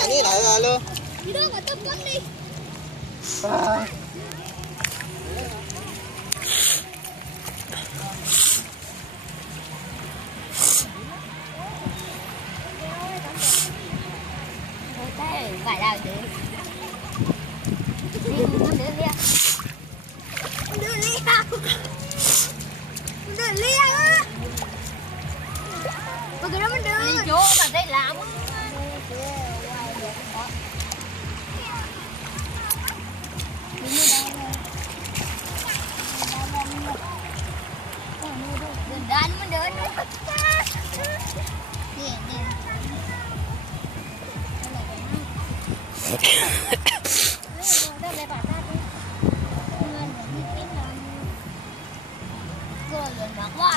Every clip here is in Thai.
nhà ní lại luôn đi đâu mà tôm con đi vài đào được đưa lia á mà cái đó mình đưa đi chỗ mà đây làm đánh mình đưa nữa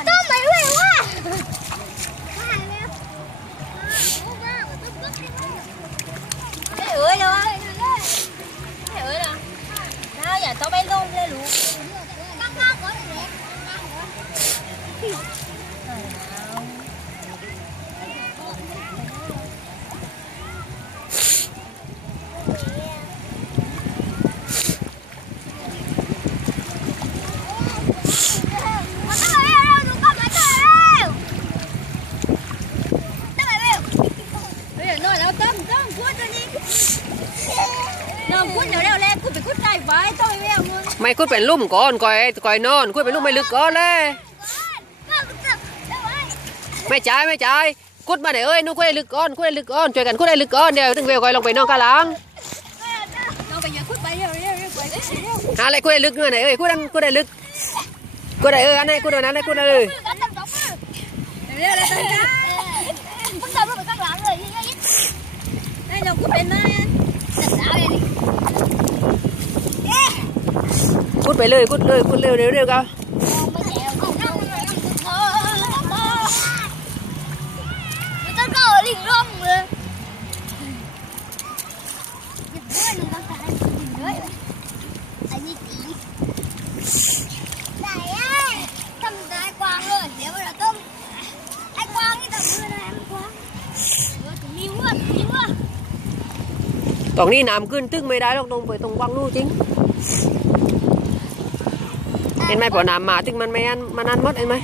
tôm mày quê quá cái ưỡi luôn cái ưỡi đâu đâu giờ tao bay luôn lên luôn mày cútเป็นลุ่มก่อนก่อยนอนcútเป็นลุ่มไม่ลึกก่อนเลยไม่จ่ายcútมาไหนเอ้ยนู้นcútได้ลึกก่อนช่วยกันcútได้ลึกก่อนเดี๋ยวถึงเวลก่อยลงไปนอนกะหลังอะไรcútได้ลึกเงื่อนไหนเอ้ยcútได้ลึกcútได้อันไหนcútอันนั้นcútเลยcútไปเลยcútเร็วกันตรงนี้น้ำขึ้นตึ้งไม่ได้หรอกตรงไปตรงวังนู่นจริงเห็นไหมพอน้ำมาตึ้งมันไม่อันมันอันมดเห็นไหม